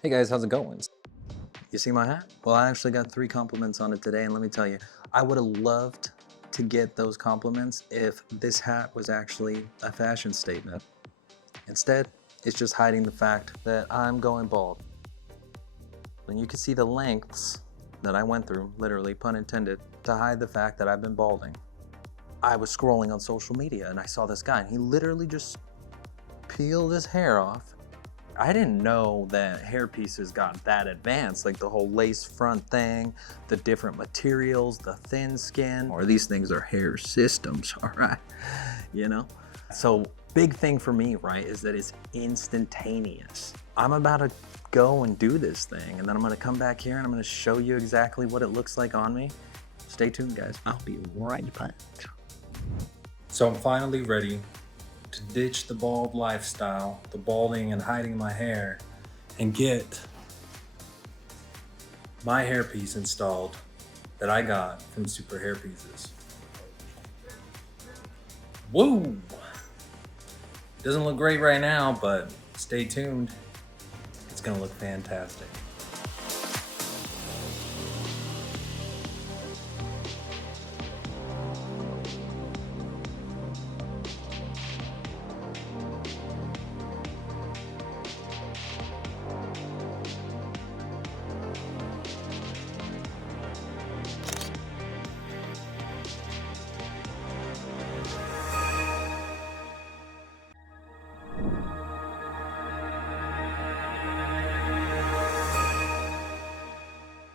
Hey guys, how's it going? You see my hat? Well, I actually got 3 compliments on it today, and let me tell you, I would have loved to get those compliments if this hat was actually a fashion statement. Instead, it's just hiding the fact that I'm going bald. And you can see the lengths that I went through, literally, pun intended, to hide the fact that I've been balding. I was scrolling on social media and I saw this guy, and he literally just peeled his hair off. I didn't know that hair pieces got that advanced, like the whole lace front thing, the different materials, the thin skin, or these things are hair systems, all right, you know? So big thing for me, right, is that it's instantaneous. I'm about to go and do this thing, and then I'm gonna come back here and I'm gonna show you exactly what it looks like on me. Stay tuned, guys. I'll be right back. So I'm finally ready to ditch the bald lifestyle, the balding and hiding my hair, and get my hairpiece installed that I got from Superhairpieces. Woo! Doesn't look great right now, but stay tuned. It's gonna look fantastic.